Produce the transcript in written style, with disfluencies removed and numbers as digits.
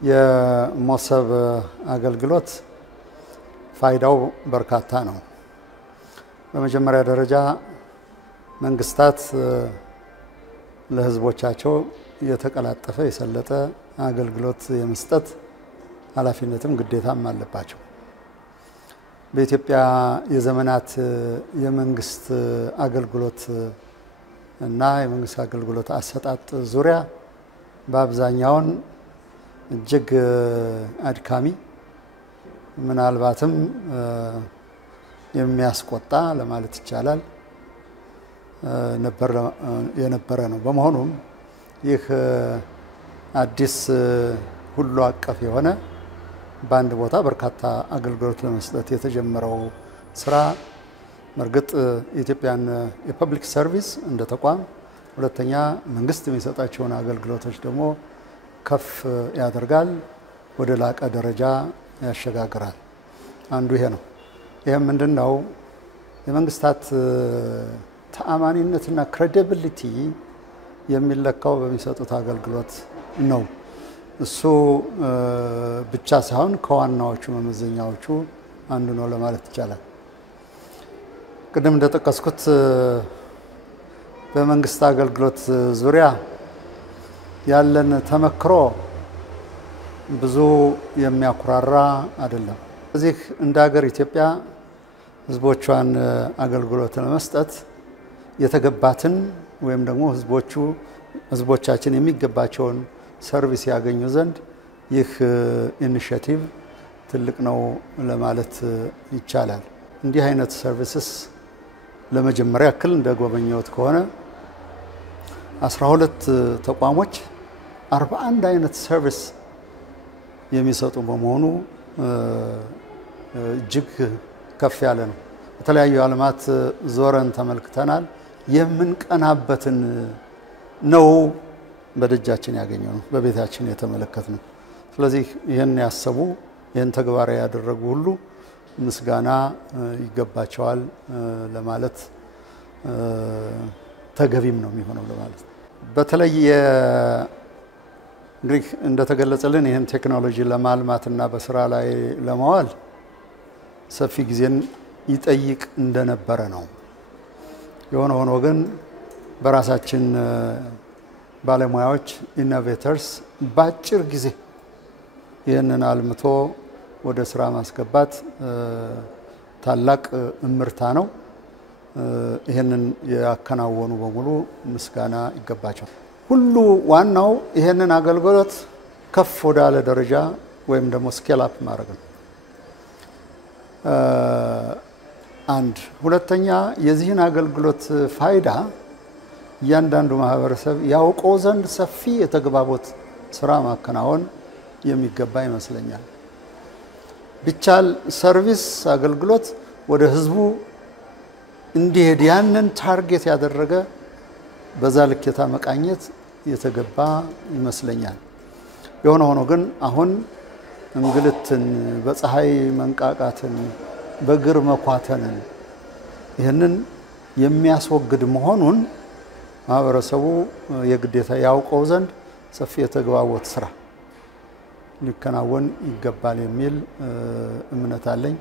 የሞሰብ አገልግሎት ፋይዳው በርካታ ነው። በመጀመሪያ ደረጃ መንግስታት ለህዝቦቻቸው የተቀላጠፈ የሰለጠ አገልግሎት የመስጠት ኃላፊነትም ግዴታም አለባቸው። በኢትዮጵያ የዘመናት የመንግስት አገልግሎት እና የመንግስት አገልግሎት አሰጣጥ ዙሪያ በአብዛኛው እጅግ አድካሚ ምናልባትም የሚያስቆጣ ለማለት ይቻላል የነበረ ነው። በመሆኑም ይህ አዲስ ሁሉ አቀፍ የሆነ በአንድ ቦታ በርካታ አገልግሎት ለመስጠት የተጀመረው ስራ መርግጥ ኢትዮጵያን የፐብሊክ ሰርቪስ እንደ ተቋም ሁለተኛ መንግስት የሚሰጣቸውን አገልግሎቶች ደግሞ ከፍ ያደርጋል፣ ወደ ላቀ ደረጃ ያሸጋግራል። አንዱ ይሄ ነው። ይሄም ምንድነው? የመንግስታት ተአማኒነትና ክሬዲቢሊቲ የሚለካው በሚሰጡት አገልግሎት ነው። እሱ ብቻ ሳይሆን ከዋናዎቹ መመዘኛዎቹ አንዱ ነው ለማለት ይቻላል። ቅድም እንደተጠቀስኩት በመንግስት አገልግሎት ዙሪያ ያለን ተመክሮ ብዙ የሚያኩራራ አይደለም። እዚህ እንደ ሀገር ኢትዮጵያ ህዝቦቿን አገልግሎት ለመስጠት የተገባትን ወይም ደግሞ ህዝቦቻችን የሚገባቸውን ሰርቪስ ያገኙ ዘንድ ይህ ኢኒሺያቲቭ ትልቅ ነው ለማለት ይቻላል። እንዲህ አይነት ሰርቪስስ ለመጀመሪያ ያክል እንደጎበኘሁት ከሆነ 12 ተቋሞች 41 አይነት ሰርቪስ የሚሰጡ በመሆኑ እጅግ ከፍ ያለ ነው። በተለያዩ ዓለማት ዞረን ተመልክተናል። የምንቀናበትን ነው በደጃችን ያገኘው ነው፣ በቤታችን የተመለከትነው። ስለዚህ ይሄን ያሰቡ ይሄን ተግባራዊ ያደረጉ ሁሉ ምስጋና ይገባቸዋል ለማለት ተገቢም ነው የሚሆነው ለማለት። በተለይ እንግዲህ እንደተገለጸልን ይሄን ቴክኖሎጂ ለማልማትና በስራ ላይ ለማዋል ሰፊ ጊዜን ይጠይቅ እንደነበረ ነው። የሆነ ሆኖ ግን በራሳችን ባለሙያዎች ኢኖቬተርስ ባጭር ጊዜ ይሄንን አልምቶ ወደ ስራ ማስገባት ታላቅ እምርታ ነው። ይሄንን ያከናወኑ በሙሉ ምስጋና ይገባቸው። ሁሉ ዋናው ይሄንን አገልግሎት ከፍ ወዳለ ደረጃ ወይም ደግሞ ስኬል አፕ ማድረግ ነው። አንድ ሁለተኛ የዚህን አገልግሎት ፋይዳ እያንዳንዱ ማህበረሰብ ያውቀው ዘንድ ሰፊ የተግባቦት ስራ ማከናወን የሚገባ ይመስለኛል። ቢቻል ሰርቪስ አገልግሎት ወደ ህዝቡ እንዲሄድ ያንን ታርጌት ያደረገ በዛ ልኬታ መቃኘት የተገባ ይመስለኛል። የሆነ ሆኖ ግን አሁን እንግልትን፣ በፀሐይ መንቃቃትን፣ በእግር መኳተንን ይህንን የሚያስወግድ መሆኑን ማህበረሰቡ የግዴታ ያውቀው ዘንድ ሰፊ የተግባቦት ስራ ሊከናወን ይገባል የሚል እምነት አለኝ።